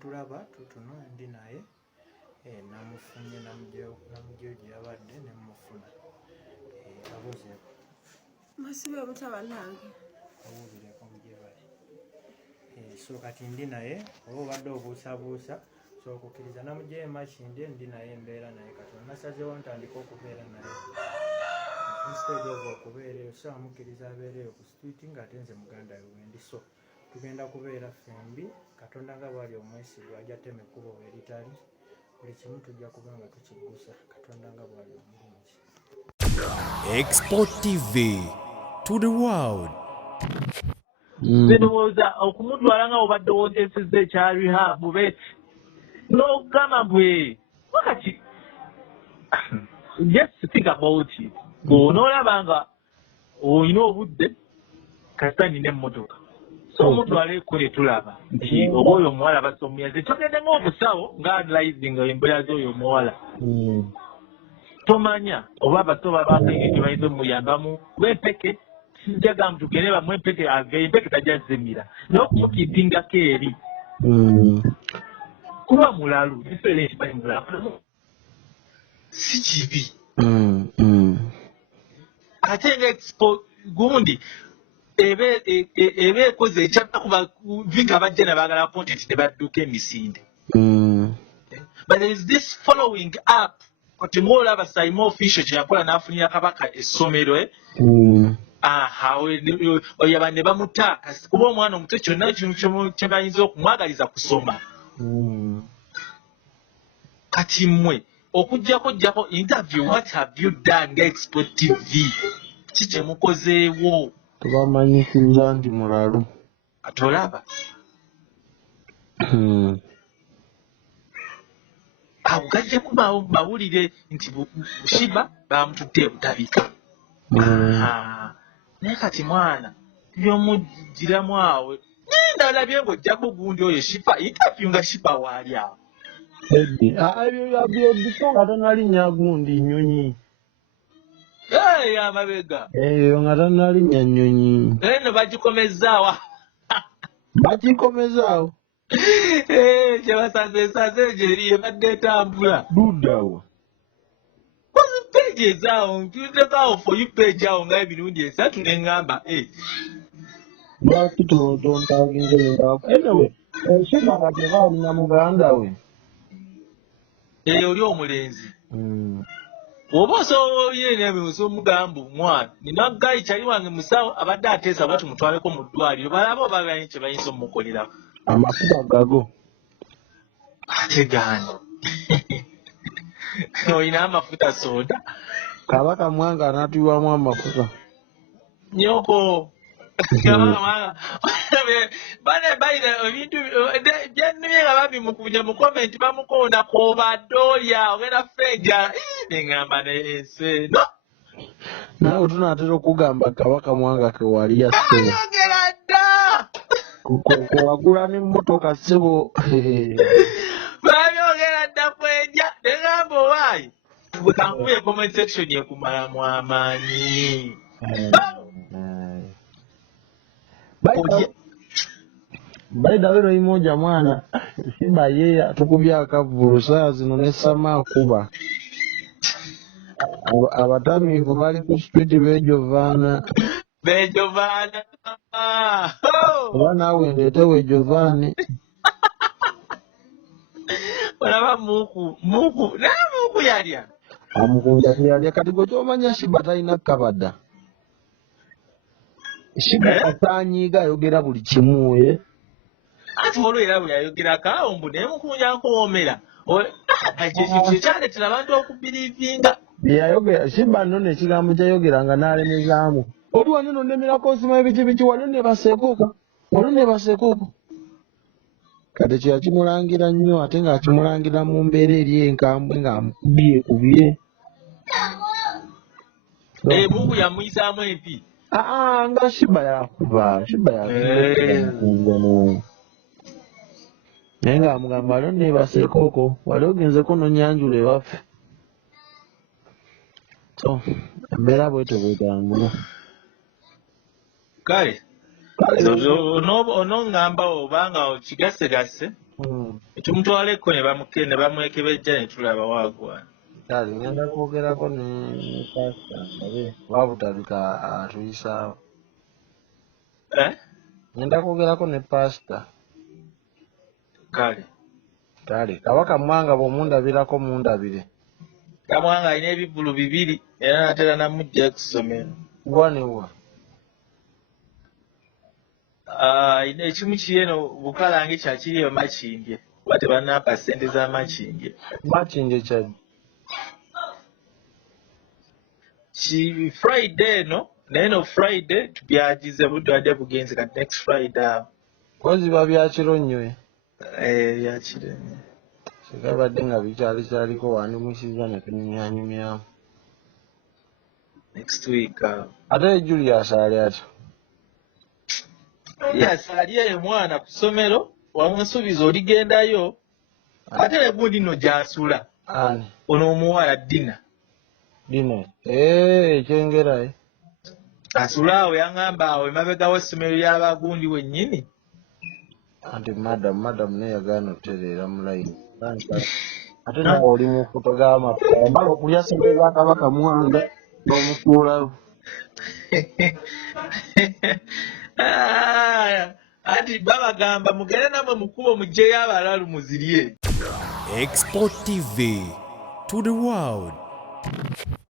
mutulaba tutuno ndi naye namufunye namugyo gyabadde nemufuna abuzeeko masibe mutaba nange awubireko mugyebali so kati ndi naye oba obadde obuusabuusa so okukkiriza namugyeyo emakindi ndi naye embeera naye katonda nasazeewo ntandika okubeera naye instead of okubeera eyo so amukkiriza abeereyo ku street ng'ate nze muganda we wendi so tugenda kubeera fembi katonda nga bwali omwesigwa ajja ttema ekkubo eritali buli kimu tujja kuba nga tukiggusa katonda nga bwali omulungi. Export TV to the world. Ndowooza okumutwala nga obadde wootesezza ekya rehab n'ogamba bwe wakati just think about it bw'onoolaba nga olina obudde kasita nina emmotoka so omutwala ekkole tulaba nti oba oyo omuwala basa omuyaze togende ng'obusawo ng'analyzing embeera z'oyo omuwala tomanya oba abato babakenge gye bayinza omuyambamu lw'empeke sinjagamba tugende bamu empeke aveyo empeke tajja zemira n'okumukidingako eri kuba mulalu diferenti bali mulalu si kibi ate ng'expo gundi eba ekoze ekyapa kuba vinga bajja nabaagala content ne badduka emisinde but there is this following up kati mwolaba sayima official kye yakola n'afunira kabaka essomero oyaba ne bamutaaka kuba omwana omuto kyonna kye bayinza okumwagaliza kusoma kati mmwe okujjako interview what have you done nga Export TV ki kye mukozeewo tubamanyisiza nti mulalu atolaba awo gajjaku bawulire nti Sheebah bamutudde Butabika naye kati mwana byomugiramu awo nalabye ng'ojjako gundi oyo Sheebah interview nga Sheebah waali awo ebyo nga tanalinnya gundi nnyonyi amabega eyo nga tanalinnya nnyonyi eno bagikomezaawa bagikomezaawo kyebasazeesaze gyeri ebadde etambula luddawo peegi ezaawo ntutekaawo foyu peegi awo nga emirundi esatu neŋŋamba lwaki tontaginzeeawo anyway Sheebah kati baalina muganda we oli omulenzi oba osobola yenebyosa omugamba omwana nina gayi kyali wange musawo abadde ateesa bwa tumutwaleko mu ddwaliro balaba oba bamanyi kye bayinza omukoleraku amafuta gago ate gani olina amafuta soda Kabaka Mwanga anaatuywamu amafuta nyoko bane bayina ebintu byennumye nga babimukunya mu komenti bamukonda kobadde olya ogenda feja neŋŋamba neenseno naawe tunaatera okugamba Kabaka Mwanga ke wali yassebo ayogera dda wagula n'emmotoka ssebo babyogera dda kweja neŋŋamba owaayi bwe kankuye comment section ekumalamu amaanyi baida Rhymoja mwana Sheebah ye atukubya akavulu saa zino ne sama akuba abatamiivu bali ku street bejovaana oba naawe ndeetewo ejovaani olaba muuku naye muuku yalya amukunja teyalya kati gwe kyomanya Sheebah talina kabada Sheebah asaanyiiga ayogera buli kimu ati olwo era bwe yayogerako awo mbu naye mukunja nkuwoomera kyekyaleetera abantu okubiriivinga yayogera Sheebah nno n'ekigambo kyayogeranga n'alemezaamu oli wano nonnemerako osima ebikibiki wano ne basekooko kati kyeyakimulangira nnyo ate ng'akimulangira mu mbeera eri enkambwe ng'amukubye mungu yamuyisaamu empi nga Sheebah yakuba naye ng'amugamba waliwo ne basekooko wali ogenzeko nonyanjula ewaffe so embeera bwetyo bwetambula kale onoŋŋamba obanga okigasegase tumutwaleko ne bamwekebejja ne tulaba waagwana. Kale ngenda kwogerako ne pasita naye Butabika atuyisaawo. Ngenda kwogerako ne pasita. Kale Kabaka Mwanga bw'omundabirako mundabire. Kamwanga alina ebivulu 2 era natera namujja ku ssomero. Wa? Ine ekimu kiyeno bukalange kyakiriyo Makindye. Kuba tebanampa ssente za Makindye. Makindye kyali. Ki Friday no, naye no Friday tubyagize budde bugenze kati next Friday. Koziba byakiro nnyo. Byakiro. Sikabadde nga bikyaliko wandi musiza ne tunyumyanyumyamu. Next week. Ate Julius ali atya? Yes, aliye mwana ku ssomero wamusuubiza oligendayo. Ate ne gundi no gy'asula. Ani? Ono omuwala Dina. Ekyengera. Asula awo yaŋŋamba awo emabega w'essomero ly'abagundi wennyini. Anti madam naye yagaana okutereera mu layini. Ate nawe oli mu foto g'amafuta. Mbala okulya ssente za Kabaka Mwanga n'omusuulawo. Ati babagamba mugende namwe mukubo mugyeyo abalalu muzirye. Export TV to the world.